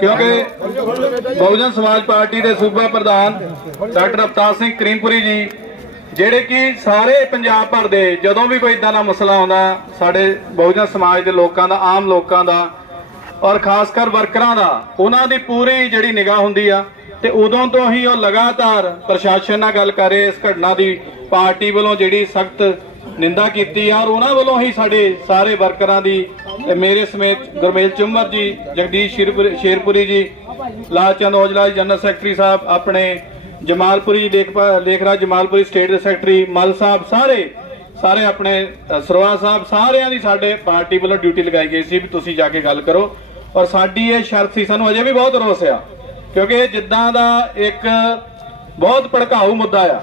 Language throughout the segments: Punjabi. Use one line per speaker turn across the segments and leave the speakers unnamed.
ਕਿਉਂਕਿ ਬਹੁਜਨ ਸਮਾਜ ਪਾਰਟੀ ਦੇ ਸੂਬਾ ਪ੍ਰਧਾਨ ਡਾਕਟਰ ਅਵਤਾਰ ਸਿੰਘ ਕਰੀਮਪੁਰੀ ਜੀ, ਜਿਹੜੇ ਕਿ ਸਾਰੇ ਪੰਜਾਬ ਭਰ ਦੇ ਜਦੋਂ ਵੀ ਕੋਈ ਇਦਾਂ ਦਾ ਮਸਲਾ ਆਉਂਦਾ, ਸਾਡੇ ਬਹੁਜਨ ਸਮਾਜ ਦੇ ਲੋਕਾਂ ਦਾ, ਆਮ ਲੋਕਾਂ ਦਾ ਔਰ ਖਾਸ ਕਰ ਵਰਕਰਾਂ ਦਾ, ਉਹਨਾਂ ਦੀ ਪੂਰੀ ਜਿਹੜੀ ਨਿਗਾਹ ਹੁੰਦੀ ਆ, ਤੇ ਉਦੋਂ ਤੋਂ ਹੀ ਉਹ ਲਗਾਤਾਰ ਪ੍ਰਸ਼ਾਸਨ ਨਾਲ ਗੱਲ ਕਰ ਰਹੇ ਇਸ ਘਟਨਾ ਦੀ, ਪਾਰਟੀ ਵੱਲੋਂ ਜਿਹੜੀ ਸਖਤ ਨਿੰਦਾ ਕੀਤੀ ਔਰ ਉਹਨਾਂ ਵੱਲੋਂ ਹੀ ਸਾਡੇ ਸਾਰੇ ਵਰਕਰਾਂ ਦੀ ਮੇਰੇ ਸਮੇਤ ਗੁਰਮੇਲ ਚੁੰਮਰ ਜੀ ਜਗਦੀਸ਼ ਸ਼ੇਰਪੁਰੀ ਜੀ ਲਾਲਚੰਦ ਔਜਲਾ ਜਨਰਲ ਸੈਕਟਰੀ ਸਾਹਿਬ ਆਪਣੇ ਜਮਾਲਪੁਰੀ ਜੀ ਲੇਖਪਾ- ਲੇਖਰਾਜ ਜਮਾਲਪੁਰੀ ਸਟੇਟ ਦੇ ਸੈਕਟਰੀ ਮਲ ਸਾਹਿਬ ਸਾਰੇ ਸਾਰੇ ਆਪਣੇ ਅ, ਸਰਵਾ ਸਾਹਿਬ ਸਾਰਿਆਂ ਦੀ ਸਾਡੇ ਪਾਰਟੀ ਵੱਲੋਂ ਡਿਊਟੀ ਲਗਾਈ ਗਈ ਸੀ ਵੀ ਤੁਸੀਂ ਜਾ ਕੇ ਗੱਲ ਕਰੋ। ਔਰ ਸਾਡੀ ਇਹ ਸ਼ਰਤ ਸੀ ਸਾਨੂੰ ਅਜੇ ਵੀ ਬਹੁਤ ਰੋਸ ਆ ਕਿਉਂਕਿ ਇਹ ਜਿੱਦਾਂ ਦਾ ਇੱਕ ਬਹੁਤ ਭੜਕਾਊ ਮੁੱਦਾ ਆ।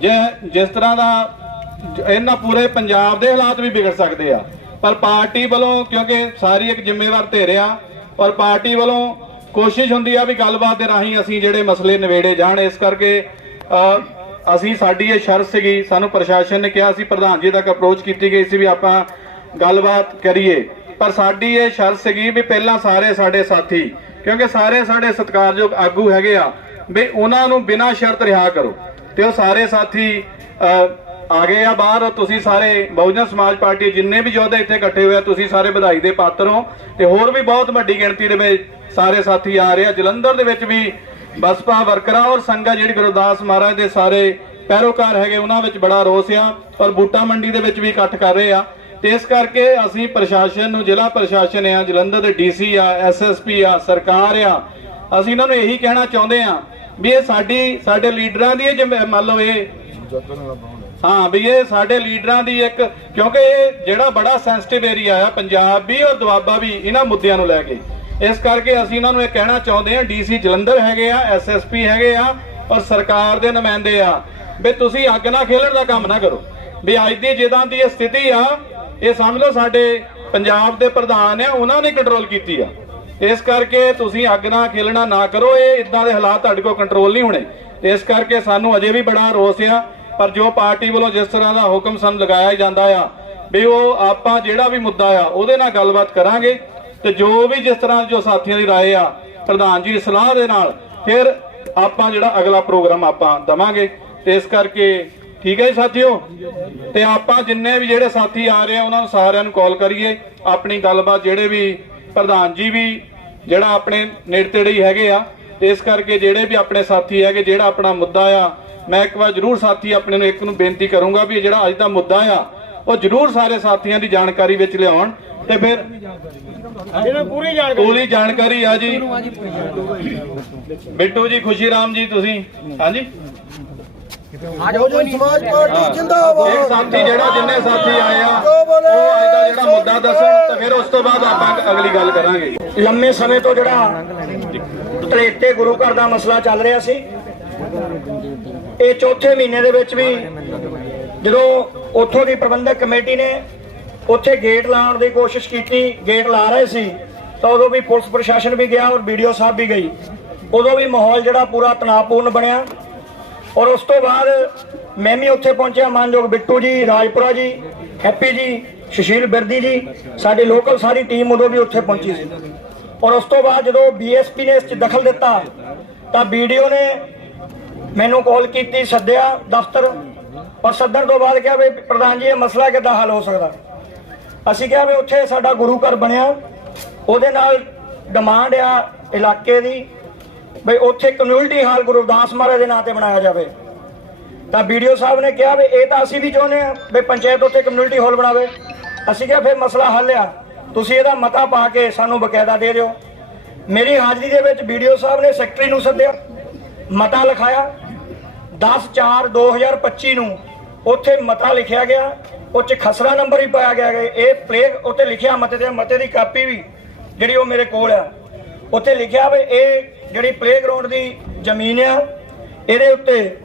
ਜੇ ਜਿਸ ਤਰ੍ਹਾਂ ਦਾ ਇਹਨਾਂ ਪੂਰੇ ਪੰਜਾਬ ਦੇ ਹਾਲਾਤ ਵੀ ਵਿਗੜ ਸਕਦੇ ਆ। ਪਰ ਪਾਰਟੀ ਵੱਲੋਂ ਕਿਉਂਕਿ ਸਾਰੀ ਇੱਕ ਜ਼ਿੰਮੇਵਾਰ ਧਿਰ ਆ ਔਰ ਪਾਰਟੀ ਵੱਲੋਂ ਕੋਸ਼ਿਸ਼ ਹੁੰਦੀ ਆ ਵੀ ਗੱਲਬਾਤ ਦੇ ਰਾਹੀਂ ਅਸੀਂ ਜਿਹੜੇ ਮਸਲੇ ਨਿਵੇੜੇ ਜਾਣ। ਇਸ ਕਰਕੇ ਅਸੀਂ ਸਾਡੀ ਇਹ ਸ਼ਰਤ ਸੀਗੀ ਸਾਨੂੰ ਪ੍ਰਸ਼ਾਸਨ ਨੇ ਕਿਹਾ ਸੀ ਪ੍ਰਧਾਨ ਜੀ ਤੱਕ ਅਪਰੋਚ ਕੀਤੀ ਗਈ ਸੀ ਵੀ ਆਪਾਂ ਗੱਲਬਾਤ ਕਰੀਏ। ਪਰ ਸਾਡੀ ਇਹ ਸ਼ਰਤ ਸੀਗੀ ਵੀ ਪਹਿਲਾਂ ਸਾਰੇ ਸਾਡੇ ਸਾਥੀ ਕਿਉਂਕਿ ਸਾਰੇ ਸਾਡੇ ਸਤਿਕਾਰਯੋਗ ਆਗੂ ਹੈਗੇ ਆ ਵੀ ਉਹਨਾਂ ਨੂੰ ਬਿਨਾਂ ਸ਼ਰਤ ਰਿਹਾ ਕਰੋ। ਤੇ ਉਹ ਸਾਰੇ ਸਾਥੀ ਅ, ਆ ਗਏ ਆ ਬਾਹਰ, ਤੁਸੀਂ ਸਾਰੇ ਬਹੁਜਨ ਸਮਾਜ ਪਾਰਟੀ ਜਿੰਨੇ ਵੀ ਯੋਧੇ ਇੱਥੇ ਇਕੱਠੇ ਹੋਏ ਆ, ਤੁਸੀਂ ਸਾਰੇ ਵਧਾਈ ਦੇ ਪਾਤਰ ਹੋ। ਤੇ ਹੋਰ ਵੀ ਬਹੁਤ ਵੱਡੀ ਗਿਣਤੀ ਦੇ ਵਿੱਚ ਸਾਰੇ ਸਾਥੀ ਆ ਰਹੇ ਆ। ਜਲੰਧਰ ਦੇ ਵਿੱਚ ਵੀ ਬਸਪਾ ਵਰਕਰਾਂ ਔਰ ਸੰਗਤ ਜਿਹੜੀ ਗੁਰਦਾਸ ਮਹਾਰਾਜ ਦੇ ਸਾਰੇ ਪੈਰੋਕਾਰ ਹੈਗੇ, ਉਹਨਾਂ ਵਿੱਚ ਬੜਾ ਰੋਸ ਆ ਔਰ ਬੂਟਾ ਮੰਡੀ ਦੇ ਵਿੱਚ ਵੀ ਇਕੱਠ ਕਰ ਰਹੇ ਆ। ਤੇ ਇਸ ਕਰਕੇ ਅਸੀਂ ਪ੍ਰਸ਼ਾਸਨ ਨੂੰ, ਜ਼ਿਲ੍ਹਾ ਪ੍ਰਸ਼ਾਸਨ ਆ, ਜਲੰਧਰ ਦੇ ਡੀਸੀ ਆ ਐਸਐਸਪੀ ਆ, ਸਰਕਾਰ ਆ, ਅਸੀਂ ਇਹਨਾਂ ਨੂੰ ਇਹੀ ਕਹਿਣਾ ਚਾਹੁੰਦੇ ਆ ਵੀ ਇਹ ਸਾਡੀ, ਸਾਡੇ ਲੀਡਰਾਂ ਦੀ ਇਹ ਮੰਨ ਲਓ ਇਹ ਹਾਂ ਵੀ ਇਹ ਸਾਡੇ ਲੀਡਰਾਂ ਦੀ ਇੱਕ, ਕਿਉਂਕਿ ਇਹ ਜਿਹੜਾ ਬੜਾ ਸੈਂਸਿਟਿਵ ਏਰੀਆ ਆ, ਪੰਜਾਬ ਵੀ ਔਰ ਦੁਆਬਾ ਵੀ, ਇਹਨਾਂ ਮੁੱਦਿਆਂ ਨੂੰ ਲੈ ਕੇ। ਇਸ ਕਰਕੇ ਅਸੀਂ ਇਹਨਾਂ ਨੂੰ ਇਹ ਕਹਿਣਾ ਚਾਹੁੰਦੇ ਆ ਡੀਸੀ ਜਲੰਧਰ ਹੈਗੇ ਆ ਐਸਐਸਪੀ ਹੈਗੇ ਆ, ਔਰ ਸਰਕਾਰ ਦੇ ਨੁਮਾਇੰਦੇ ਆ, ਵੀ ਤੁਸੀਂ ਅੱਗ ਨਾ ਖੇਲਣ ਦਾ ਕੰਮ ਨਾ ਕਰੋ। ਵੀ ਅੱਜ ਦੀ ਜਿੱਦਾਂ ਦੀ ਇਹ ਸਥਿਤੀ ਆ, ਇਹ ਸਮਝ ਲਓ ਸਾਡੇ ਪੰਜਾਬ ਦੇ ਪ੍ਰਧਾਨ ਆ, ਉਹਨਾਂ ਨੇ ਕੰਟਰੋਲ ਕੀਤੀ ਆ। ਇਸ ਕਰਕੇ ਤੁਸੀਂ ਅੱਗ ਨਾ ਖੇਲਣਾ ਨਾ ਕਰੋ, ਇਹ ਇਦਾਂ ਦੇ ਹਾਲਾਤ ਤੁਹਾਡੇ ਕੋਲ ਕੰਟਰੋਲ ਨਹੀਂ ਹੋਣੇ। ਇਸ ਕਰਕੇ ਸਾਨੂੰ ਅਜੇ ਵੀ ਬੜਾ ਰੋਸ ਆ ਪਰ ਜੋ ਪਾਰਟੀ ਵੱਲੋਂ ਜਿਸ ਤਰ੍ਹਾਂ ਦਾ ਹੁਕਮ ਸਾਨੂੰ ਲਗਾਇਆ ਜਾਂਦਾ ਆ ਵੀ ਉਹ ਆਪਾਂ ਜਿਹੜਾ ਵੀ ਮੁੱਦਾ ਆ ਉਹਦੇ ਨਾਲ ਗੱਲਬਾਤ ਕਰਾਂਗੇ ਤੇ ਜੋ ਵੀ ਜਿਸ ਤਰ੍ਹਾਂ ਜੋ ਸਾਥੀਆਂ ਦੀ رائے ਆ ਪ੍ਰਧਾਨ ਜੀ ਦੀ ਸਲਾਹ ਦੇ ਨਾਲ ਫਿਰ ਆਪਾਂ ਜਿਹੜਾ ਅਗਲਾ ਪ੍ਰੋਗਰਾਮ ਆਪਾਂ ਦਵਾਂਗੇ ਤੇ ਇਸ ਕਰਕੇ ਠੀਕ ਹੈ ਜੀ ਸਾਥੀਓ ਤੇ ਆਪਾਂ ਜਿੰਨੇ ਵੀ ਜਿਹੜੇ ਸਾਥੀ ਆ ਰਹੇ ਆ ਉਹਨਾਂ ਨੂੰ ਸਾਰਿਆਂ ਨੂੰ ਕਾਲ ਕਰੀਏ ਆਪਣੀ ਗੱਲਬਾਤ ਜਿਹੜੇ ਵੀ ਪ੍ਰਧਾਨ ਜੀ ਵੀ ਜਿਹੜਾ ਆਪਣੇ ਨੇੜੇ ਤੇੜੇ ਹੀ ਹੈਗੇ ਆ ਤੇ ਇਸ ਕਰਕੇ ਜਿਹੜੇ ਵੀ ਆਪਣੇ ਸਾਥੀ ਹੈਗੇ ਜਿਹੜਾ ਆਪਣਾ ਮੁੱਦਾ ਆ ਮੈਂ ਇੱਕ ਵਾਰ ਜਰੂਰ ਸਾਥੀ ਆਪਣੇ ਨੂੰ ਇੱਕ ਨੂੰ ਬੇਨਤੀ ਕਰੂੰਗਾ ਵੀ ਜਿਹੜਾ ਅੱਜ ਦਾ ਮੁੱਦਾ ਆ ਉਹ ਜਰੂਰ ਸਾਰੇ ਸਾਥੀਆਂ ਦੀ ਜਾਣਕਾਰੀ ਵਿੱਚ ਲਿਆਉਣ ਤੇ ਫਿਰ
ਇਹਨੂੰ ਪੂਰੀ ਜਾਣਕਾਰੀ।
ਪੂਰੀ ਜਾਣਕਾਰੀ ਆ ਜੀ। ਬਿੱਟੂ ਜੀ ਖੁਸ਼ੀ ਰਾਮ ਜੀ ਤੁਸੀਂ। ਹਾਂਜੀ?
ਸਮਾਜ ਪਾਰਟੀ ਜਿੰਦਾਬਾਦ।
ਇਹ ਸਾਥੀ ਜਿਹੜਾ ਜਿੰਨੇ ਸਾਥੀ ਆਏ ਆ ਉਹ ਅੱਜ ਦਾ ਜਿਹੜਾ ਮੁੱਦਾ ਦੱਸਣ ਤੇ ਫਿਰ ਉਸ ਤੋਂ ਬਾਅਦ ਆਪਾਂ ਅਗਲੀ ਗੱਲ ਕਰਾਂਗੇ।
ਲੰਮੇ ਸਮੇਂ ਤੋਂ ਜਿਹੜਾ ਤ੍ਰੇਤੇ ਗੁਰੂ ਘਰ ਦਾ ਮਸਲਾ ਚੱਲ ਰਿਹਾ ਸੀ। ਇਹ ਚੌਥੇ ਮਹੀਨੇ ਦੇ ਵਿੱਚ ਵੀ ਜਦੋਂ ਉੱਥੋਂ ਦੀ ਪ੍ਰਬੰਧਕ ਕਮੇਟੀ ਨੇ ਉੱਥੇ ਗੇਟ ਲਾਉਣ ਦੀ ਕੋਸ਼ਿਸ਼ ਕੀਤੀ ਗੇਟ ਲਾ ਰਹੇ ਸੀ ਤਾਂ ਉਦੋਂ ਵੀ ਪੁਲਿਸ ਪ੍ਰਸ਼ਾਸਨ ਵੀ ਗਿਆ ਔਰ ਵੀਡੀਓ ਸਾਹਿਬ ਵੀ ਗਈ। ਉਦੋਂ ਵੀ ਮਾਹੌਲ ਜਿਹੜਾ ਪੂਰਾ ਤਣਾਅਪੂਰਨ ਬਣਿਆ ਔਰ ਉਸ ਤੋਂ ਬਾਅਦ ਮੈਂ ਵੀ ਉੱਥੇ ਪਹੁੰਚਿਆ ਮਾਨਯੋਗ ਬਿੱਟੂ ਜੀ ਰਾਜਪੁਰਾ ਜੀ ਹੈਪੀ ਜੀ ਸੁਸ਼ੀਲ ਬਿਰਦੀ ਜੀ ਸਾਡੀ ਲੋਕਲ ਸਾਰੀ ਟੀਮ ਉਦੋਂ ਵੀ ਉੱਥੇ ਪਹੁੰਚੀ ਸੀ। ਔਰ ਉਸ ਤੋਂ ਬਾਅਦ ਜਦੋਂ ਬੀਐਸਪੀ ਨੇ ਇਸ 'ਚ ਦਖਲ ਦਿੱਤਾ ਤਾਂ ਵੀਡੀਓ ਨੇ ਮੈਨੂੰ ਕਾਲ ਕੀਤੀ, ਸੱਦਿਆ ਦਫ਼ਤਰ ਔਰ ਸੱਦਣ ਤੋਂ ਬਾਅਦ ਕਿਹਾ ਵੀ ਪ੍ਰਧਾਨ ਜੀ, ਇਹ ਮਸਲਾ ਕਿੱਦਾਂ ਹੱਲ ਹੋ ਸਕਦਾ? ਅਸੀਂ ਕਿਹਾ ਵੀ ਉੱਥੇ ਸਾਡਾ ਗੁਰੂ ਘਰ ਬਣਿਆ। ਉਹਦੇ ਨਾਲ ਡਿਮਾਂਡ ਆ ਇਲਾਕੇ ਦੀ, ਵੀ ਉੱਥੇ ਕਮਿਊਨਿਟੀ ਹਾਲ ਗੁਰੂ ਰਵਿਦਾਸ ਮਹਾਰਾਜ ਦੇ ਨਾਂ ਤੇ ਬਣਾਇਆ ਜਾਵੇ। ਤਾਂ ਵੀਡੀਓ ਸਾਹਿਬ ਨੇ ਕਿਹਾ ਵੀ ਇਹ ਤਾਂ ਅਸੀਂ ਵੀ ਚਾਹੁੰਦੇ ਆ ਵੀ ਪੰਚਾਇਤ ਉੱਥੇ ਕਮਿਊਨਿਟੀ ਹਾਲ ਬਣਾਵੇ। ਅਸੀਂ ਕਿਹਾ ਫਿਰ ਮਸਲਾ ਹੱਲ ਆ। ਤੁਸੀਂ ਇਹਦਾ ਮਤਾ ਪਾ ਕੇ ਸਾਨੂੰ ਬਕਾਇਦਾ ਦੇ ਦਿਓ। ਮੇਰੀ ਹਾਜ਼ਰੀ ਦੇ ਵਿੱਚ ਵੀਡੀਓ ਸਾਹਿਬ ਨੇ ਸੈਕਟਰੀ ਨੂੰ ਸੱਦਿਆ। ਮਤਾ ਲਿਖਾਇਆ। 10/4/2025 ਨੂੰ ਉੱਥੇ ਮਤਾ ਲਿਖਿਆ ਗਿਆ। ਉਹ 'ਚ ਖਸਰਾ ਨੰਬਰ ਹੀ ਪਾਇਆ ਗਿਆ। ਇਹ ਪਲੇਗ ਉੱਤੇ ਲਿਖਿਆ ਮਤੇ ਤੇ ਮਤੇ ਦੀ ਕਾਪੀ ਵੀ ਜਿਹੜੀ ਉਹ ਮੇਰੇ ਕੋਲ ਆ। ਉੱਥੇ ਲਿਖਿਆ ਵੀ ਇਹ ਜਿਹੜੀ ਪਲੇਗਰਾਉਂਡ ਦੀ ਜ਼ਮੀਨ ਆ ਇਹਦੇ ਉੱਤੇ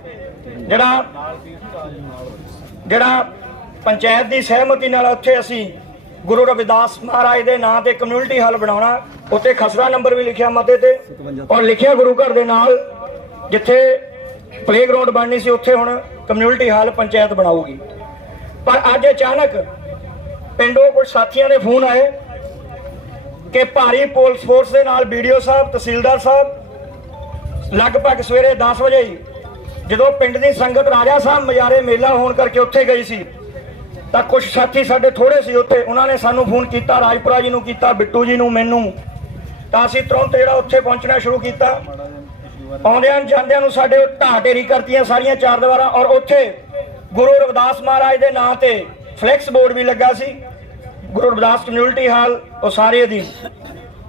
ਜਿਹੜਾ ਜਿਹੜਾ ਪੰਚਾਇਤ ਦੀ ਸਹਿਮਤੀ ਨਾਲ ਉੱਥੇ ਅਸੀਂ ਗੁਰੂ ਰਵਿਦਾਸ ਮਹਾਰਾਜ ਦੇ ਨਾਂ ਤੇ ਕਮਿਊਨਿਟੀ ਹਾਲ ਬਣਾਉਣਾ। ਉੱਤੇ ਖਸਰਾ ਨੰਬਰ ਵੀ ਲਿਖਿਆ ਮਤੇ ਤੇ ਔਰ ਲਿਖਿਆ ਗੁਰੂ ਘਰ ਦੇ ਨਾਲ ਜਿੱਥੇ ਪਲੇਗਰਾਉਂਡ ਬਣਨੀ ਸੀ, ਉੱਥੇ ਹੁਣ ਕਮਿਊਨਿਟੀ ਹਾਲ ਪੰਚਾਇਤ ਬਣਾਊਗੀ। ਪਰ ਅੱਜ ਅਚਾਨਕ ਪਿੰਡੋਂ ਕੁਝ ਸਾਥੀਆਂ ਦੇ ਫੋਨ ਆਏ ਕਿ ਭਾਰੀ ਪੁਲਿਸ ਫੋਰਸ ਦੇ ਨਾਲ ਵੀਡੀਓ ਸਾਹਿਬ, ਤਹਿਸੀਲਦਾਰ ਸਾਹਿਬ, ਲਗਭਗ ਸਵੇਰੇ 10 ਵਜੇ ਹੀ ਜਦੋਂ ਪਿੰਡ ਦੀ ਸੰਗਤ ਰਾਜਾ ਸਾਹਿਬ ਮਜਾਰੇ ਮੇਲਾ ਹੋਣ ਕਰਕੇ ਉੱਥੇ ਗਈ ਸੀ, ਤਾਂ ਕੁਝ ਸਾਥੀ ਸਾਡੇ ਥੋੜੇ ਸੀ ਉੱਥੇ, ਉਹਨਾਂ ਨੇ ਸਾਨੂੰ ਫੋਨ ਕੀਤਾ, ਰਾਜਪੁਰਾ ਜੀ ਨੂੰ ਕੀਤਾ, ਬਿੱਟੂ ਜੀ ਨੂੰ, ਮੈਨੂੰ। ਤਾਂ ਅਸੀਂ ਤੁਰੰਤ ਜਿਹੜਾ ਉੱਥੇ ਪਹੁੰਚਣਾ ਸ਼ੁਰੂ ਕੀਤਾ। ਆਉਂਦਿਆਂ ਜਾਂਦਿਆਂ ਨੂੰ ਸਾਡੇ ਢਾਹ ਢੇਰੀ ਕਰਤੀਆਂ ਸਾਰੀਆਂ ਚਾਰ ਦੀਵਾਰਾਂ ਔਰ ਉੱਥੇ ਗੁਰੂ ਰਵਿਦਾਸ ਮਹਾਰਾਜ ਦੇ ਨਾਂ ਤੇ ਫਲੈਕਸ ਬੋਰਡ ਵੀ ਲੱਗਾ ਸੀ। ਗੁਰੂ ਰਵਿਦਾਸ ਕਮਿਊਨਿਟੀ ਹਾਲ ਉਹ ਸਾਰੇ ਅਧੀਨ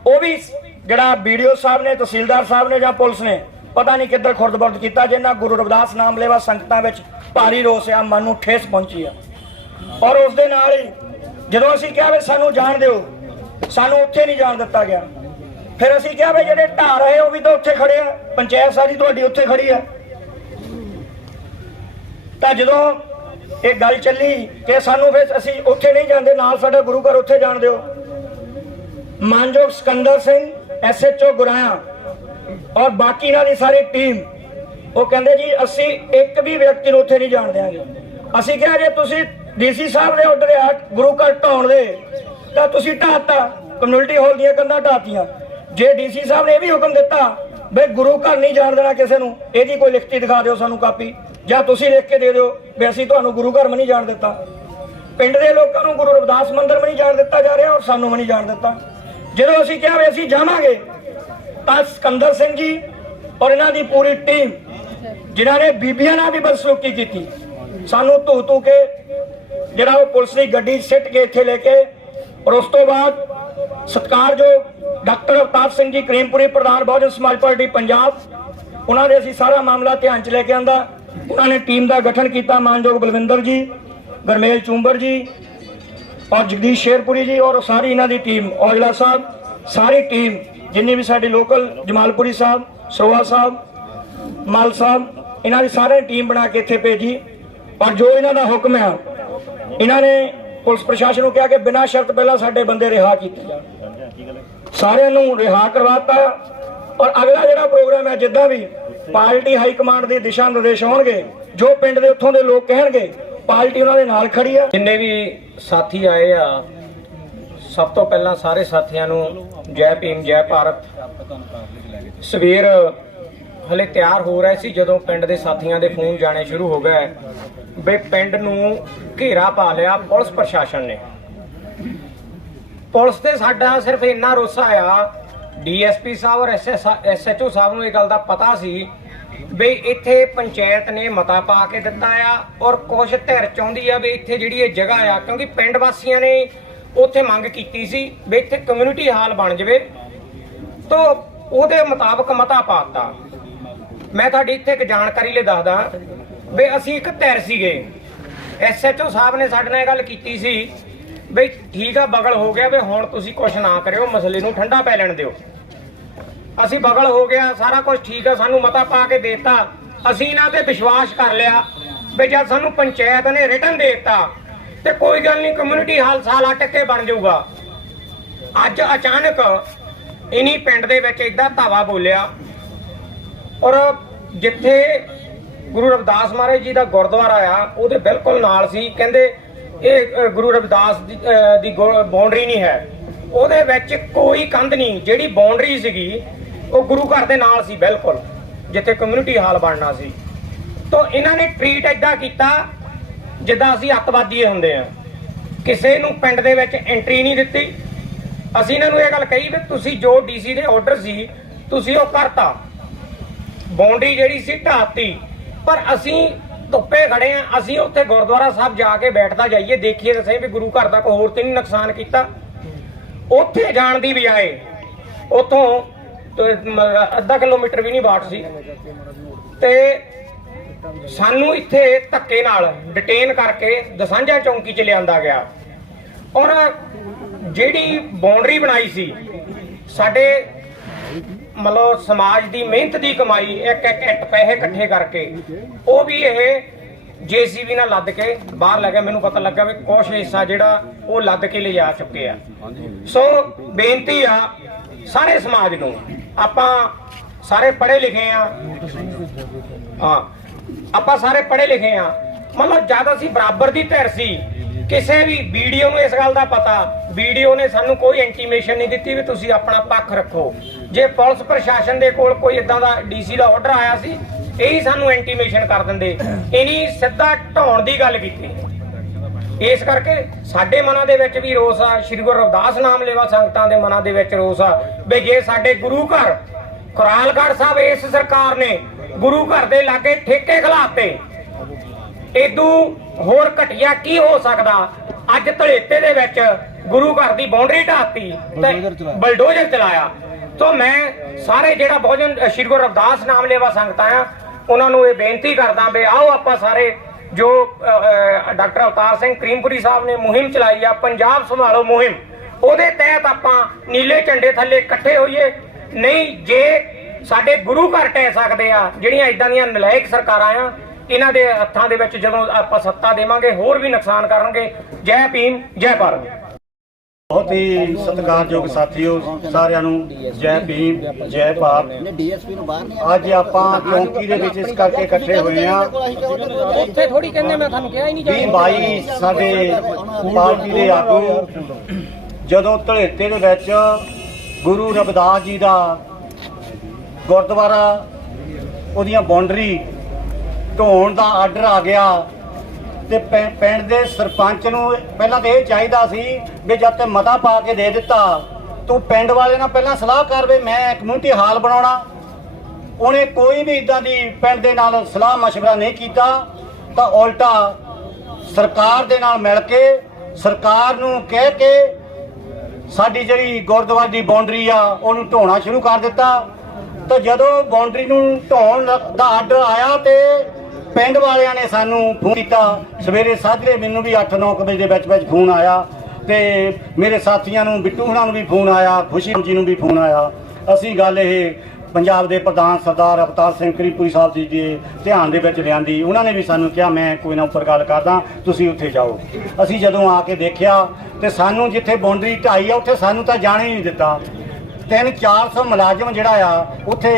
ਉਹ ਵੀ ਜਿਹੜਾ ਵੀਡੀਓ ਸਾਹਿਬ ਨੇ, ਤਹਿਸੀਲਦਾਰ ਸਾਹਿਬ ਨੇ ਜਾਂ ਪੁਲਿਸ ਨੇ, ਪਤਾ ਨਹੀਂ ਕਿੱਧਰ ਖੁਰਦਬਰਦ ਕੀਤਾ, ਜਿੰਨਾ ਗੁਰੂ ਰਵਿਦਾਸ ਨਾਮ ਲੈਵਾ ਸੰਗਤਾਂ ਵਿੱਚ ਭਾਰੀ ਰੋਸ ਆ, ਮਨ ਨੂੰ ਠੇਸ ਪਹੁੰਚੀ ਆ। ਔਰ ਉਸ ਦੇ ਨਾਲ ਹੀ ਜਦੋਂ ਅਸੀਂ ਕਿਹਾ ਵੀ ਸਾਨੂੰ ਜਾਣ ਦਿਓ, ਸਾਨੂੰ ਉੱਥੇ ਨਹੀਂ ਜਾਣ ਦਿੱਤਾ ਗਿਆ। ਫਿਰ ਅਸੀਂ ਕਿਹਾ ਵੀ ਜਿਹੜੇ ਢਾਹ ਰਹੇ ਵੀ ਤਾਂ ਉੱਥੇ ਖੜੇ ਆ। ਪੰਚਾਇਤ ਸਾਰੀ ਤੁਹਾਡੀ ਉੱਥੇ ਖੜੀ ਆ। ਤਾਂ ਜਦੋਂ ਇਹ ਗੱਲ ਚੱਲੀ ਕਿ ਸਾਨੂੰ ਫਿਰ ਅਸੀਂ ਉੱਥੇ ਨਹੀਂ ਜਾਂਦੇ, ਨਾਲ ਸਾਡਾ ਗੁਰੂ ਘਰ ਉੱਥੇ ਜਾਣ ਦਿਓ। ਮਾਨਯੋਗ ਸਿਕੰਦਰ ਸਿੰਘ ਐਸਐਚਓ ਗੁਰਾਇਆ ਔਰ ਬਾਕੀ ਇਹਨਾਂ ਦੀ ਸਾਰੀ ਟੀਮ, ਉਹ ਕਹਿੰਦੇ ਜੀ, ਅਸੀਂ ਇੱਕ ਵੀ ਵਿਅਕਤੀ ਨੂੰ ਉੱਥੇ ਨਹੀਂ ਜਾਣ ਦਿਆਂਗੇ। ਅਸੀਂ ਕਿਹਾ, ਜੇ ਤੁਸੀਂ ਡੀਸੀ ਸਾਹਿਬ ਦੇ ਆਰਡਰ ਆ, ਗੁਰੂ ਘਰ ਢਾਉਣ ਦੇ, ਤਾਂ ਤੁਸੀਂ ਢਾਤਾ ਕਮਿਊਨਿਟੀ ਹਾਲ ਦੀਆਂ ਕੰਧਾਂ ਢਾਤੀਆਂ ਜੇ ਡੀਸੀ ਸਾਹਿਬ ਨੇ ਇਹ ਵੀ ਹੁਕਮ ਦਿੱਤਾ ਵੀ ਗੁਰੂ ਘਰ ਨਹੀਂ ਜਾਣ ਦੇਣਾ ਕਿਸੇ ਨੂੰ, ਇਹਦੀ ਕੋਈ ਲਿਖਤੀ ਦਿਖਾ ਦਿਓ ਸਾਨੂੰ ਕਾਪੀ, ਜਾਂ ਤੁਸੀਂ ਲਿਖ ਕੇ ਦੇ ਦਿਓ ਵੀ ਅਸੀਂ ਤੁਹਾਨੂੰ ਗੁਰੂ ਘਰ ਵੀ ਨਹੀਂ ਜਾਣ ਦਿੱਤਾ। ਪਿੰਡ ਦੇ ਲੋਕਾਂ ਨੂੰ ਗੁਰੂ ਰਵਿਦਾਸ ਮੰਦਿਰ ਨਹੀਂ ਜਾਣ ਦਿੱਤਾ ਜਾ ਰਿਹਾ ਔਰ ਸਾਨੂੰ ਨਹੀਂ ਜਾਣ ਦਿੱਤਾ। ਜਦੋਂ ਅਸੀਂ ਕਿਹਾ ਵੀ ਅਸੀਂ ਜਾਵਾਂਗੇ, ਤਾਂ ਸਿਕੰਦਰ ਸਿੰਘ ਜੀ ਔਰ ਇਹਨਾਂ ਦੀ ਪੂਰੀ ਟੀਮ, ਜਿਨ੍ਹਾਂ ਨੇ ਬੀਬੀਆਂ ਨਾਲ ਵੀ ਬਦਸਲੂਕੀ ਕੀਤੀ, ਸਾਨੂੰ ਧੂ ਧੂ ਕੇ ਜਿਹੜਾ ਉਹ ਪੁਲਿਸ ਦੀ ਗੱਡੀ ਸਿੱਟ ਕੇ ਇੱਥੇ ਲੈ ਕੇ ਔਰ ਉਸ ਤੋਂ ਬਾਅਦ ਸਤਿਕਾਰਯੋਗ ਡਾਕਟਰ ਅਵਤਾਰ ਸਿੰਘ ਜੀ, ਕਰੀਮਪੁਰੀ ਪ੍ਰਧਾਨ ਬਹੁਜਨ ਸਮਾਜ ਪਾਰਟੀ, ਪੰਜਾਬ। ਉਹਨਾਂ ਦੇ ਅਸੀਂ ਸਾਰਾ ਮਾਮਲਾ ਧਿਆਨ 'ਚ ਲੈ ਕੇ ਆਂਦਾ। ਉਹਨਾਂ ਨੇ ਟੀਮ ਦਾ ਗਠਨ ਕੀਤਾ ਮਾਨਯੋਗ ਬਲਵਿੰਦਰ ਜੀ, ਗਰਮੇਲ ਚੁੰਬਰ ਜੀ ਔਰ ਜਗਦੀਸ਼ ਸ਼ੇਰਪੁਰੀ ਜੀ ਔਰ ਸਾਰੀ ਇਹਨਾਂ ਦੀ ਟੀਮ, ਔਜਲਾ ਸਾਹਿਬ, ਸਾਰੀ ਟੀਮ, ਜਿੰਨੀ ਵੀ ਸਾਡੀ ਲੋਕਲ ਜਮਾਲਪੁਰੀ ਸਾਹਿਬ ਸੋਹਾ ਸਾਹਿਬ, ਮਾਲ ਸਾਹਿਬ, ਇਹਨਾਂ ਦੀ ਸਾਰੀ ਟੀਮ ਬਣਾ ਕੇ ਇੱਥੇ ਭੇਜੀ। ਪਰ ਜੋ ਇਹਨਾਂ ਦਾ ਹੁਕਮ ਆ, ਇਹਨਾਂ ਨੇ ਪੁਲਿਸ ਪ੍ਰਸ਼ਾਸਨ ਨੂੰ ਕਿਹਾ ਕਿ ਬਿਨਾਂ ਸ਼ਰਤ ਪਹਿਲਾਂ ਸਾਡੇ ਬੰਦੇ ਰਿਹਾ ਕੀਤੇ ਜਾਣ। ਸਾਰਿਆਂ ਨੂੰ ਰਿਹਾ ਕਰਵਾਤਾ। ਔਰ ਅਗਲਾ ਜਿਹੜਾ ਪ੍ਰੋਗਰਾਮ ਹੈ, ਜਿੱਦਾਂ ਵੀ ਪਾਰਟੀ ਹਾਈ ਕਮਾਂਡ ਦੇ ਦਿਸ਼ਾ ਨਿਰਦੇਸ਼ ਹੋਣਗੇ ਜੋ ਪਿੰਡ ਦੇ ਉੱਥੋਂ ਦੇ ਲੋਕ ਕਹਿਣਗੇ, ਪਾਰਟੀ ਉਹਨਾਂ ਦੇ ਨਾਲ ਖੜੀ ਆ
ਜਿੰਨੇ ਵੀ ਸਾਥੀ ਆਏ ਆ, ਸਭ ਤੋਂ ਪਹਿਲਾਂ ਸਾਰੇ ਸਾਥੀਆਂ ਨੂੰ ਜੈ ਭੀਮ, ਜੈ ਭਾਰਤ। ਸਵੇਰ ਹਲੇ ਤਿਆਰ ਹੋ ਰਹੇ ਸੀ, ਜਦੋਂ ਪਿੰਡ ਦੇ ਸਾਥੀਆਂ ਦੇ ਫੋਨ ਜਾਣੇ ਸ਼ੁਰੂ ਹੋ ਗਏ। ਵੀ ਪਿੰਡ ਨੂੰ ਘੇਰਾ ਪਾ ਲਿਆ ਪੁਲਿਸ ਪ੍ਰਸ਼ਾਸਨ ਨੇ। ਪੁਲਿਸ ਤੇ ਸਾਡਾ ਸਿਰਫ ਇੰਨਾ ਰੋਸਾ ਆ ਡੀਐਸਪੀ ਸਾਹਿਬ ਔਰ ਐਸਐਚਓ ਸਾਹਿਬ ਨੂੰ ਇਹ ਗੱਲ ਦਾ ਪਤਾ ਸੀ ਵੀ ਇੱਥੇ ਪੰਚਾਇਤ ਨੇ ਮਤਾ ਪਾ ਕੇ ਦਿੱਤਾ ਆ ਔਰ ਕੁਝ ਧਿਰ ਚਾਹੁੰਦੀ ਆ ਵੀ ਇੱਥੇ ਜਿਹੜੀ ਇਹ ਜਗ੍ਹਾ ਆ, ਕਿਉਂਕਿ ਪਿੰਡ ਵਾਸੀਆਂ ਨੇ ਉੱਥੇ ਮੰਗ ਕੀਤੀ ਸੀ ਵੀ ਇੱਥੇ ਕਮਿਊਨਿਟੀ ਹਾਲ ਬਣ ਜਾਵੇ। ਤੋਂ ਉਹਦੇ ਮੁਤਾਬਕ ਮਤਾ ਪਾਤਾ ਮੈਂ ਤੁਹਾਡੀ ਇੱਥੇ ਇੱਕ ਜਾਣਕਾਰੀ ਲਈ ਦੱਸਦਾ ਵੀ ਅਸੀਂ ਇੱਕ ਧਿਰ ਸੀਗੇ। ਐਸਐਚਓ ਸਾਹਿਬ ਨੇ ਸਾਡੇ ਨਾਲ ਇਹ ਗੱਲ ਕੀਤੀ ਸੀ ਵੀ ਠੀਕ ਆ, ਬਗਲ ਹੋ ਗਿਆ ਵੀ ਹੁਣ ਤੁਸੀਂ ਕੁਝ ਨਾ ਕਰਿਓ, ਮਸਲੇ ਨੂੰ ਠੰਡਾ ਪੈ ਲੈਣ ਦਿਓ। ਅਸੀਂ ਬਗਲ ਹੋ ਗਿਆ, ਸਾਰਾ ਕੁਝ ਠੀਕ ਆ, ਸਾਨੂੰ ਮਤਾ ਪਾ ਕੇ ਦੇਤਾ। ਅਸੀਂ ਇਹਨਾਂ ਤੇ ਵਿਸ਼ਵਾਸ ਕਰ ਲਿਆ ਵੀ ਜਦ ਸਾਨੂੰ ਪੰਚਾਇਤ ਨੇ ਰਿਟਰਨ ਦੇ ਦਿੱਤਾ, ਤੇ ਕੋਈ ਗੱਲ ਨਹੀਂ ਕਮਿਊਨਿਟੀ ਹਾਲ ਸਾਲ ਅਟਕ ਕੇ ਬਣ ਜਾਊਗਾ। ਅੱਜ ਅਚਾਨਕ ਇਨੀ ਪਿੰਡ ਦੇ ਵਿੱਚ ਇਦਾਂ ਧਾਵਾ ਬੋਲਿਆ ਔਰ ਜਿੱਥੇ ਗੁਰੂ ਰਵਿਦਾਸ ਮਹਾਰਾਜ ਜੀ ਦਾ ਗੁਰਦੁਆਰਾ ਆ ਉਹਦੇ ਬਿਲਕੁਲ ਨਾਲ ਸੀ। ਕਹਿੰਦੇ ਇਹ ਗੁਰੂ ਰਵਿਦਾਸ ਦੀ, ਅ, ਦੀ ਬਾਉਂਡਰੀ ਨਹੀਂ ਹੈ। ਉਹਦੇ ਵਿੱਚ ਕੋਈ ਕੰਧ ਨਹੀਂ ਜਿਹੜੀ ਬਾਉਂਡਰੀ ਸੀਗੀ ਉਹ ਗੁਰੂ ਘਰ ਦੇ ਨਾਲ ਸੀ ਬਿਲਕੁਲ ਜਿੱਥੇ ਕਮਿਊਨਿਟੀ ਹਾਲ ਬਣਨਾ ਸੀ। ਤੋਂ ਇਹਨਾਂ ਨੇ ਟ੍ਰੀਟ ਏਦਾਂ ਕੀਤਾ ਜਿੱਦਾਂ ਅਸੀਂ ਅੱਤਵਾਦੀ ਹੁੰਦੇ ਆ। ਕਿਸੇ ਨੂੰ ਪਿੰਡ ਦੇ ਵਿੱਚ ਐਂਟਰੀ ਨਹੀਂ ਦਿੱਤੀ। ਅਸੀਂ ਇਹਨਾਂ ਨੂੰ ਇਹ ਗੱਲ ਕਹੀ ਵੀ ਤੁਸੀਂ ਜੋ ਡੀਸੀ ਦੇ ਆਰਡਰ ਸੀ ਤੁਸੀਂ ਉਹ ਕਰਤਾ। ਬਾਉਂਡਰੀ ਜਿਹੜੀ ਸੀ ਢਾਤੀ। ਪਰ ਅਸੀਂ ਧੁੱਪੇ ਖੜੇ ਆ, ਅਸੀਂ ਉੱਥੇ ਗੁਰਦੁਆਰਾ ਸਾਹਿਬ ਜਾ ਕੇ ਬੈਠਦਾ ਜਾਈਏ, ਦੇਖੀਏ ਤਾਂ ਸਹੀ ਵੀ ਗੁਰੂ ਘਰ ਦਾ ਕੋਈ ਹੋਰ ਤੇ ਨਹੀਂ ਨੁਕਸਾਨ ਕੀਤਾ। ਉੱਥੇ ਜਾਣ ਦੀ ਬਜਾਏ ਉੱਥੋਂ ਅੱਧਾ ਕਿਲੋਮੀਟਰ ਵੀ ਨਹੀਂ ਬਾਟ ਸੀ। ਤੇ ਸਾਨੂੰ ਇੱਥੇ ਧੱਕੇ ਨਾਲ ਡਿਟੇਨ ਕਰਕੇ ਦਸਾਂਝਾ ਚੌਂਕੀ ਚ ਲਿਆਂਦਾ ਗਿਆ। ਔਰ ਜਿਹੜੀ ਬਾਉਂਡਰੀ ਬਣਾਈ ਸੀ, ਸਾਡੇ ਮਤਲਬ ਸਮਾਜ ਦੀ ਮਿਹਨਤ ਦੀ ਕਮਾਈ, ਇੱਕ ਇੱਕ ਇੱਟ ਪੈਸੇ ਇਕੱਠੇ ਕਰਕੇ। ਉਹ ਵੀ ਇਹ ਜੀਸੀਬੀ ਨਾਲ ਲੱਦ ਕੇ ਬਾਹਰ ਲੈ ਗਿਆ ਮੈਨੂੰ ਪਤਾ ਲੱਗਾ ਵੀ ਕੁਛ ਹਿੱਸਾ ਜਿਹੜਾ ਉਹ ਲੱਦ ਕੇ ਲਿਜਾ ਚੁੱਕੇ ਆ। ਸੋ ਬੇਨਤੀ ਆ ਸਾਰੇ ਸਮਾਜ ਨੂੰ, ਆਪਾਂ ਸਾਰੇ ਪੜ੍ਹੇ ਲਿਖੇ ਆ। ਹਾਂ, ਆਪਾਂ ਸਾਰੇ ਪੜ੍ਹੇ ਲਿਖੇ ਆ। ਮਤਲਬ ਜਦ ਅਸੀਂ ਬਰਾਬਰ ਦੀ ਧਿਰ ਸੀ, ਕਿਸੇ ਵੀ ਵੀਡੀਓ ਨੂੰ ਇਸ ਗੱਲ ਦਾ ਪਤਾ, ਵੀਡੀਓ ਨੇ ਸਾਨੂੰ ਕੋਈ ਇੰਟੀਮੇਸ਼ਨ ਨਹੀਂ ਦਿੱਤੀ ਵੀ ਤੁਸੀਂ ਆਪਣਾ ਪੱਖ ਰੱਖੋ। ਜੇ ਪੁਲਿਸ ਪ੍ਰਸ਼ਾਸਨ ਦੇ ਕੋਲ ਕੋਈ ਇਦਾਂ ਦਾ ਡੀਸੀ ਦਾ ਆਰਡਰ ਆਇਆ ਸੀ ਇਹੀ ਸਾਨੂੰ ਇੰਟੀਮੇਸ਼ਨ ਕਰ ਦਿੰਦੇ। ਇਨੀ ਸਿੱਧਾ ਢਾਉਣ ਦੀ ਗੱਲ ਕੀਤੀ। ਇਸ ਕਰਕੇ ਸਾਡੇ ਮਨਾਂ ਦੇ ਵਿੱਚ ਵੀ ਰੋਸ ਆ। ਸ੍ਰੀ ਗੁਰੂ ਰਵਿਦਾਸ ਨਾਮ ਲੈਵਾ ਸੰਗਤਾਂ ਦੇ ਮਨਾਂ ਦੇ ਵਿੱਚ ਰੋਸ ਆ ਵੀ ਜੇ ਸਾਡੇ ਗੁਰੂ ਘਰ ਕੁਰਾਲਗੜ੍ਹ ਸਾਹਿਬ ਇਸ ਸਰਕਾਰ ਨੇ ਗੁਰੂ ਘਰ ਦੇ ਲਾਗੇ ਠੇਕੇ ਖਿਲਾਤੇ ਇਦੋਂ ਹੋਰ ਘਟਿਆ ਕੀ ਹੋ ਸਕਦਾ? ਅੱਜ ਧਲੇਤੇ ਦੇ ਵਿੱਚ ਗੁਰੂ ਘਰ ਦੀ ਬਾਉਂਡਰੀ ਢਾਤੀ ਬਲਡੋਜ਼ਰ ਚਲਾਇਆ। ਤੋਂ ਮੈਂ ਸਾਰੇ ਜਿਹੜਾ ਬਹੁਜਨ ਸ਼੍ਰੀ ਗੁਰੂ ਰਵਿਦਾਸ ਨਾਮ ਲੈਵਾ ਸੰਗਤਾਂ ਆ, ਉਹਨਾਂ ਨੂੰ ਇਹ ਬੇਨਤੀ ਕਰਦਾ ਵੀ ਆਓ ਆਪਾਂ ਸਾਰੇ ਜੋ ਡਾਕਟਰ ਅਵਤਾਰ ਸਿੰਘ ਕਰੀਮਪੁਰੀ ਸਾਹਿਬ ਨੇ ਮੁਹਿੰਮ ਚਲਾਈ ਆ, ਪੰਜਾਬ ਸੰਭਾਲੋ ਮੁਹਿੰਮ, ਉਹਦੇ ਤਹਿਤ ਆਪਾਂ ਨੀਲੇ ਝੰਡੇ ਥੱਲੇ ਇਕੱਠੇ ਹੋਈਏ। ਨਹੀਂ, ਜੇ ਸਾਡੇ ਗੁਰੂ ਘਰ ਟਹਿ ਸਕਦੇ ਆ, ਜਿਹੜੀਆਂ ਇਦਾਂ ਦੀਆਂ ਨਲਾਇਕ ਸਰਕਾਰਾਂ ਆ, ਇਹਨਾਂ ਦੇ ਹੱਥਾਂ ਦੇ ਵਿੱਚ ਜਦੋਂ ਆਪਾਂ ਸੱਤਾ ਦੇਵਾਂਗੇ, ਹੋਰ ਵੀ ਨੁਕਸਾਨ ਕਰਨਗੇ। ਜੈ ਭੀਮ, ਜੈ ਭਾਰਤ।
ਬਹੁਤ ਹੀ ਸਤਿਕਾਰਯੋਗ ਸਾਥੀਓ ਸਾਰਿਆਂ ਨੂੰ ਜੈ ਭੀਮ ਜੈ ਭਾਰਤ। ਅੱਜ ਆਪਾਂ ਚੌਂਕੀ ਦੇ ਵਿੱਚ ਇਸ ਕਰਕੇ ਇਕੱਠੇ ਹੋਏ ਆ
ਉੱਥੇ ਥੋੜੀ ਕਹਿੰਦੇ ਮੈਂ ਤੁਹਾਨੂੰ ਕਿਹਾ ਹੀ ਨਹੀਂ
20 22 ਸਾਡੇ ਪਾਰਟੀ ਦੇ ਆਗੂ ਜਦੋਂ ਧਲੇਤੇ ਦੇ ਵਿੱਚ ਗੁਰੂ ਰਵਿਦਾਸ ਜੀ ਦਾ ਗੁਰਦੁਆਰਾ ਉਹਦੀਆਂ ਬਾਉਂਡਰੀ ਢੋਣ ਦਾ ਆਰਡਰ ਆ ਗਿਆ ਤੇ ਪਿੰਡ ਦੇ ਸਰਪੰਚ ਨੂੰ ਪਹਿਲਾਂ ਤਾਂ ਇਹ ਚਾਹੀਦਾ ਸੀ ਵੀ ਜਦ ਤੇ ਮਤਾ ਪਾ ਕੇ ਦੇ ਦਿੱਤਾ, ਤੂੰ ਪਿੰਡ ਵਾਲੇ ਨਾਲ ਪਹਿਲਾਂ ਸਲਾਹ ਕਰ ਵੀ ਮੈਂ ਕਮਿਊਨਿਟੀ ਹਾਲ ਬਣਾਉਣਾ। ਉਹਨੇ ਕੋਈ ਵੀ ਇਦਾਂ ਦੀ ਪਿੰਡ ਦੇ ਨਾਲ ਸਲਾਹ مشਵਰਾ ਨਹੀਂ ਕੀਤਾ, ਤਾਂ ਉਲਟਾ ਸਰਕਾਰ ਦੇ ਨਾਲ ਮਿਲ ਕੇ ਸਰਕਾਰ ਨੂੰ ਕਹਿ ਕੇ ਸਾਡੀ ਜਿਹੜੀ ਗੁਰਦੁਆਰੇ ਦੀ ਬਾਉਂਡਰੀ ਆ, ਉਹਨੂੰ ਢੋਣਾ ਸ਼ੁਰੂ ਕਰ ਦਿੱਤਾ। ਤਾਂ ਜਦੋਂ ਬਾਉਂਡਰੀ ਨੂੰ ਢੋਣ ਦਾ ਆਰਡਰ ਆਇਆ ਤੇ ਪਿੰਡ ਵਾਲਿਆਂ ਨੇ ਸਾਨੂੰ ਫੋਨ ਕੀਤਾ। ਸਵੇਰੇ ਸਾਜਰੇ ਮੈਨੂੰ ਵੀ 8-9 ਵਜੇ ਦੇ ਵਿੱਚ ਵਿੱਚ ਫੋਨ ਆਇਆ ਤੇ ਮੇਰੇ ਸਾਥੀਆਂ ਨੂੰ, ਬਿੱਟੂ ਹੁਣਾਂ ਨੂੰ ਵੀ ਫੋਨ ਆਇਆ, ਖੁਸ਼ੀ ਜੀ ਨੂੰ ਵੀ ਫੋਨ ਆਇਆ। ਅਸੀਂ ਗੱਲ ਇਹ ਪੰਜਾਬ ਦੇ ਪ੍ਰਧਾਨ ਸਰਦਾਰ ਅਵਤਾਰ ਸਿੰਘ ਕਰੀਪੁਰੀ ਸਾਹਿਬ ਜੀ ਦੇ ਧਿਆਨ ਦੇ ਵਿੱਚ ਲਿਆਂਦੀ। ਉਹਨਾਂ ਨੇ ਵੀ ਸਾਨੂੰ ਕਿਹਾ, ਮੈਂ ਕੋਈ ਨਾ ਉੱਪਰ ਗੱਲ ਕਰਦਾ, ਤੁਸੀਂ ਉੱਥੇ ਜਾਓ। ਅਸੀਂ ਜਦੋਂ ਆ ਕੇ ਦੇਖਿਆ ਤੇ ਸਾਨੂੰ ਜਿੱਥੇ ਬਾਉਂਡਰੀ ਢਾਈ ਆ, ਉੱਥੇ ਸਾਨੂੰ ਤਾਂ ਜਾਣ ਹੀ ਨਹੀਂ ਦਿੱਤਾ। ਤਿੰਨ 400 ਮੁਲਾਜ਼ਮ ਜਿਹੜਾ ਆ, ਉੱਥੇ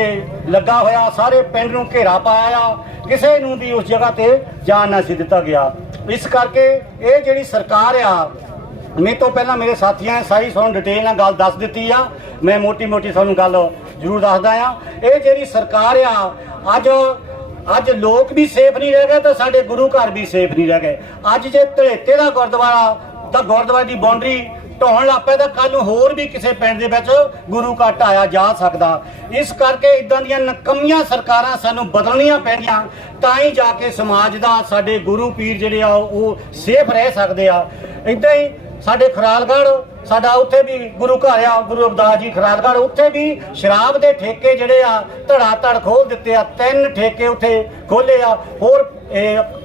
ਲੱਗਾ ਹੋਇਆ, ਸਾਰੇ ਪਿੰਡ ਨੂੰ ਘੇਰਾ ਪਾਇਆ ਆ। ਕਿਸੇ ਨੂੰ ਵੀ ਉਸ ਜਗ੍ਹਾ ਤੇ ਜਾਣ ਨਾ ਸੀ ਦਿੱਤਾ ਗਿਆ। ਇਸ ਕਰਕੇ ਇਹ ਜਿਹੜੀ ਸਰਕਾਰ ਆ ਮੇਰੇ ਤੋਂ ਪਹਿਲਾਂ ਮੇਰੇ ਸਾਥੀਆਂ ਨੇ ਸਾਰੀ ਤੁਹਾਨੂੰ ਡਿਟੇਲ ਨਾਲ ਗੱਲ ਦੱਸ ਦਿੱਤੀ ਆ। ਮੈਂ ਮੋਟੀ ਮੋਟੀ ਤੁਹਾਨੂੰ ਗੱਲ ਜ਼ਰੂਰ ਦੱਸਦਾ ਆ। ਇਹ ਜਿਹੜੀ ਸਰਕਾਰ ਆ, ਅੱਜ ਅੱਜ ਲੋਕ ਵੀ ਸੇਫ ਨਹੀਂ ਰਹਿ ਗਏ ਤੇ ਸਾਡੇ ਗੁਰੂ ਘਰ ਵੀ ਸੇਫ ਨਹੀਂ ਰਹਿ ਗਏ। ਅੱਜ ਜੇ ਧੜੇਤੇ ਦਾ ਗੁਰਦੁਆਰਾ, ਤਾਂ ਗੁਰਦੁਆਰੇ ਦੀ ਬਾਉਂਡਰੀ ਢਾਉਣ ਲੱਗ ਪਏ ਤਾਂ ਕੱਲ ਨੂੰ ਹੋਰ ਵੀ ਕਿਸੇ ਪਿੰਡ ਦੇ ਵਿੱਚ ਗੁਰੂ ਘਰ ਢਾਇਆ ਜਾ ਸਕਦਾ। ਇਸ ਕਰਕੇ ਇਦਾਂ ਦੀਆਂ ਨਕਮੀਆਂ ਸਰਕਾਰਾਂ ਸਾਨੂੰ ਬਦਲਣੀਆਂ ਪੈਣੀਆਂ ਤਾਂ ਹੀ ਜਾ ਕੇ ਸਮਾਜ ਦਾ, ਸਾਡੇ ਗੁਰੂ ਪੀਰ ਜਿਹੜੇ ਆ, ਉਹ ਸੇਫ ਰਹਿ ਸਕਦੇ ਆ। ਇਦਾਂ ਹੀ ਸਾਡੇ ਖਰਾਲਗੜ੍ਹ, ਸਾਡਾ ਉੱਥੇ ਵੀ ਗੁਰੂ ਘਰ ਆ, ਗੁਰੂ ਰਵਿਦਾਸ ਜੀ ਖਰਾਲਗੜ੍ਹ, ਉੱਥੇ ਵੀ ਸ਼ਰਾਬ ਦੇ ਠੇਕੇ ਜਿਹੜੇ ਆ ਧੜਾ ਧੜ ਖੋਲ ਦਿੱਤੇ ਆ, ਤਿੰਨ ਠੇਕੇ ਉੱਥੇ ਖੋਲੇ ਆ। ਹੋਰ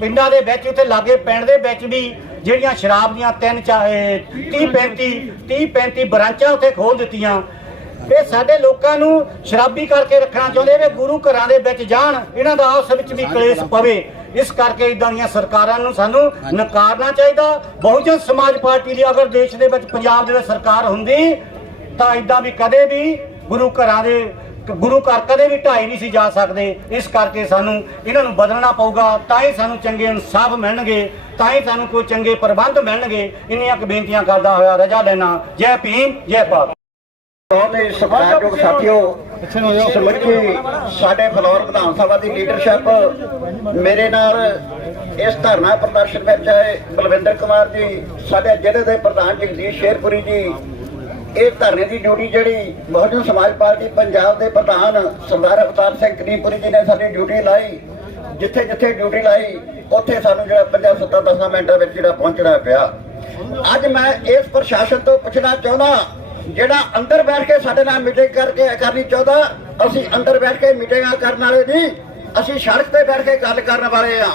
ਪਿੰਡਾਂ ਦੇ ਵਿੱਚ, ਉੱਥੇ ਲਾਗੇ ਪਿੰਡ ਦੇ ਵਿੱਚ ਵੀ ਜਿਹੜੀਆਂ ਸ਼ਰਾਬ ਦੀਆਂ ਤਿੰਨ 30 35 30 35 ਬ੍ਰਾਂਚਾਂ ਉੱਥੇ ਖੋਲ ਦਿੱਤੀਆਂ। ਇਹ ਸਾਡੇ ਲੋਕਾਂ ਨੂੰ ਸ਼ਰਾਬੀ ਕਰਕੇ ਰੱਖਣਾ ਚਾਹੁੰਦੇ ਨੇ ਗੁਰੂ ਘਰਾਂ ਦੇ ਵਿੱਚ ਜਾਣ ਇਹਨਾਂ ਦਾ ਆਪਸ ਵਿੱਚ ਵੀ ਕਲੇਸ਼ ਪਵੇ। ਇਸ ਕਰਕੇ ਇਦਾਂ ਦੀਆਂ ਸਰਕਾਰਾਂ ਨੂੰ ਸਾਨੂੰ ਨਕਾਰਨਾ ਚਾਹੀਦਾ। ਬਹੁਜਨ ਸਮਾਜ ਪਾਰਟੀ ਦੀ ਅਗਰ ਦੇਸ਼ ਦੇ ਵਿੱਚ ਪੰਜਾਬ ਦੇ ਵਿੱਚ ਸਰਕਾਰ ਹੁੰਦੀ ਤਾਂ ਇਦਾਂ ਵੀ ਕਦੇ ਵੀ ਗੁਰੂ ਘਰਾਂ ਦੇ ਗੁਰੂ ਘਰ ਕਦੇ ਵੀ ਢਾਈ ਨਹੀਂ ਸੀ ਜਾ ਸਕਦੇ। ਇਸ ਕਰਕੇ ਸਾਨੂੰ ਇਹਨਾਂ ਨੂੰ ਬਦਲਣਾ ਪਊਗਾ, ਤਾਂ ਹੀ ਸਾਨੂੰ ਚੰਗੇ ਇਨਸਾਫ ਮਿਲਣਗੇ, ਤਾਂ ਹੀ ਸਾਨੂੰ ਕੋਈ ਚੰਗੇ ਪ੍ਰਬੰਧ ਮਿਲਣਗੇ। ਇੰਨੀਆਂ ਕੁ ਬੇਨਤੀਆਂ ਕਰਦਾ ਹੋਇਆ ਰਜਾ ਲੈਣਾ ਜੈ ਭੀਮ, ਜੈ ਭਾਰਤ।
ਬਹੁਤ ਹੀ ਸਤਿਕਾਰਯੋਗ ਸਾਥੀਓ, ਸਮੁੱਚੀ ਸਾਡੇ ਫਲੋਰ ਵਿਧਾਨ ਸਭਾ ਦੀ ਲੀਡਰਸ਼ਿਪ ਮੇਰੇ ਨਾਲ ਇਸ ਧਰਨਾ ਪ੍ਰਦਰਸ਼ਨ ਵਿੱਚ ਆਏ ਬਲਵਿੰਦਰ ਕੁਮਾਰ ਜੀ, ਸਾਡੇ ਜ਼ਿਲ੍ਹੇ ਦੇ ਪ੍ਰਧਾਨ ਜਗਦੀਸ਼ ਸ਼ੇਰਪੁਰੀ ਜੀ ਇਹ ਧਰਨੇ ਦੀ ਡਿਊਟੀ ਜਿਹੜੀ ਬਹੁਜਨ ਸਮਾਜ ਪਾਰਟੀ ਪੰਜਾਬ ਦੇ ਪ੍ਰਧਾਨ ਸਰਦਾਰ ਅਵਤਾਰ ਸਿੰਘ ਕਰੀਮਪੁਰੀ ਜੀ ਨੇ ਸਾਡੀ ਡਿਊਟੀ ਲਾਈ। ਜਿੱਥੇ ਜਿੱਥੇ ਡਿਊਟੀ ਲਾਈ, ਉੱਥੇ ਸਾਨੂੰ ਜਿਹੜਾ 50 70 10 ਮਿੰਟਾਂ ਵਿੱਚ ਜਿਹੜਾ ਪਹੁੰਚਣਾ ਪਿਆ। ਅੱਜ ਮੈਂ ਇਸ ਪ੍ਰਸ਼ਾਸਨ ਤੋਂ ਪੁੱਛਣਾ ਚਾਹੁੰਦਾ, ਜਿਹੜਾ ਅੰਦਰ ਬੈਠ ਕੇ ਸਾਡੇ ਨਾਲ ਮੀਟਿੰਗ ਕਰਕੇ ਕਰਨੀ ਚਾਹੁੰਦਾ, ਅਸੀਂ ਅੰਦਰ ਬੈਠ ਕੇ ਮੀਟਿੰਗਾਂ ਕਰਨ ਵਾਲੇ ਨਹੀਂ। ਅਸੀਂ ਸੜਕ ਤੇ ਬੈਠ ਕੇ ਗੱਲ ਕਰਨ ਵਾਲੇ ਆ।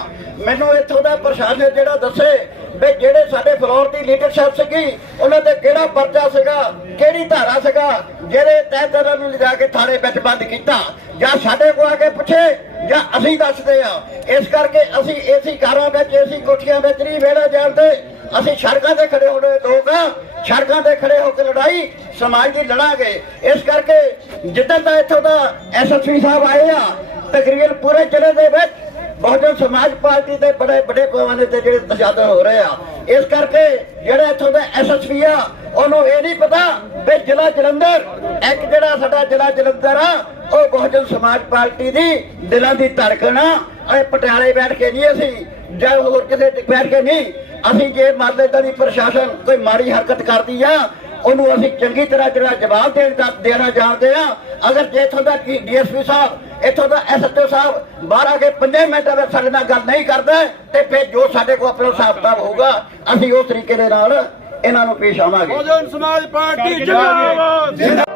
ਮੈਨੂੰ ਇੱਥੋਂ ਦਾ ਪ੍ਰਸ਼ਾਸਨ ਜਿਹੜਾ ਦੱਸੇ ਵੀ ਜਿਹੜੇ ਸਾਡੇ ਫਲੋਰ ਦੀ ਲੀਡਰਸ਼ਿਪ ਸੀਗੀ, ਉਹਨਾਂ ਤੇ ਕਿਹੜਾ ਪਰਚਾ ਸੀਗਾ, ਕਿਹੜੀ ਧਾਰਾ ਸੀਗਾ, ਜਿਹੜੇ ਤਹਿਤ ਨੂੰ ਲਿਜਾ ਕੇ ਥਾਣੇ ਵਿੱਚ ਬੰਦ ਕੀਤਾ, ਜਾਂ ਸਾਡੇ ਕੋਲ ਆ ਕੇ ਪੁੱਛੇ, ਜਾਂ ਅਸੀਂ ਦੱਸਦੇ ਆ। ਇਸ ਕਰਕੇ ਅਸੀਂ ਏਸੀ ਕਾਰਾਂ ਵਿੱਚ, ਏਸੀ ਕੋਠੀਆਂ ਵਿੱਚ ਨਹੀਂ ਵੇੜਾ ਜਾਂਦੇ ਅਸੀਂ ਸੜਕਾਂ ਤੇ ਖੜੇ ਹੋਣੇ ਲੋਕ ਆ। ਸੜਕਾਂ ਤੇ ਖੜੇ ਹੋ ਕੇ ਲੜਾਈ, ਸਮਾਜ ਦੀ ਲੜਾਂਗੇ। ਇਸ ਕਰਕੇ ਜਿੱਦਾਂ ਦਾ ਇੱਥੋਂ ਦਾ ਐਸਐਸਪੀ ਸਾਹਿਬ ਆਏ ਆ ਤਕਰੀਬਨ ਪੂਰੇ ਜ਼ਿਲ੍ਹੇ ਦੇ ਵਿੱਚ ਬਹੁਜਨ ਸਮਾਜ ਪਾਰਟੀ ਦੇ ਬੜੇ ਬੜੇ ਪੈਮਾਨੇ ਤੇ ਜਿਹੜੇ ਤਜਾਦਰ ਹੋ ਰਹੇ ਆ। ਇਸ ਕਰਕੇ ਜਿਹੜਾ ਇੱਥੋਂ ਦਾ ਐਸਐਸਪੀ ਆ, ਉਹਨੂੰ ਇਹ ਨਹੀਂ ਪਤਾ ਵੀ ਜ਼ਿਲ੍ਹਾ ਜਲੰਧਰ, ਇੱਕ ਜਿਹੜਾ ਸਾਡਾ ਜ਼ਿਲ੍ਹਾ ਜਲੰਧਰ ਆ, ਉਹ ਬਹੁਜਨ ਸਮਾਜ ਪਾਰਟੀ ਦੀ ਦਿਲਾਂ ਦੀ ਧੜਕਣ ਆ। ਇਹ ਪਟਿਆਲੇ ਬੈਠ ਕੇ ਨਹੀਂ ਅਸੀਂ, ਜਾਂ ਹੋਰ ਕਿਸੇ ਬੈਠ ਕੇ ਨਹੀਂ, ਅਸੀਂ ਜੇ ਮੰਨ ਲੈਂਦਾ ਦੀ ਪ੍ਰਸ਼ਾਸਨ ਕੋਈ ਮਾੜੀ ਹਰਕਤ ਕਰਦੀ ਆ, ਉਹਨੂੰ ਅਸੀਂ ਚੰਗੀ ਤਰ੍ਹਾਂ ਜਿਹੜਾ ਜਵਾਬ ਦੇਣ ਦਾ ਦੇਣਾ ਜਾਣਦੇ ਆ। ਅਗਰ ਜੇ ਇੱਥੋਂ ਦਾ ਡੀਐਸਪੀ ਸਾਹਿਬ ਇੱਥੋਂ ਦਾ ਐਸਐਚਓ ਸਾਹਿਬ ਬਾਹਰ ਆ ਕੇ 5 ਮਿੰਟਾਂ ਵਿੱਚ ਸਾਡੇ ਨਾਲ ਗੱਲ ਨਹੀਂ ਕਰਦਾ ਤੇ ਫਿਰ ਜੋ ਸਾਡੇ ਕੋਲ ਆਪਣਾ ਹਿਸਾਬ ਕਿਤਾਬ ਹੋਊਗਾ, ਅਸੀਂ ਉਸ ਤਰੀਕੇ ਦੇ ਨਾਲ ਇਹਨਾਂ ਨੂੰ ਪੇਸ਼ ਆਵਾਂਗੇ।
ਬਹੁਜਨ ਸਮਾਜ ਪਾਰਟੀ ਜਿੰਦਾਬਾਦ।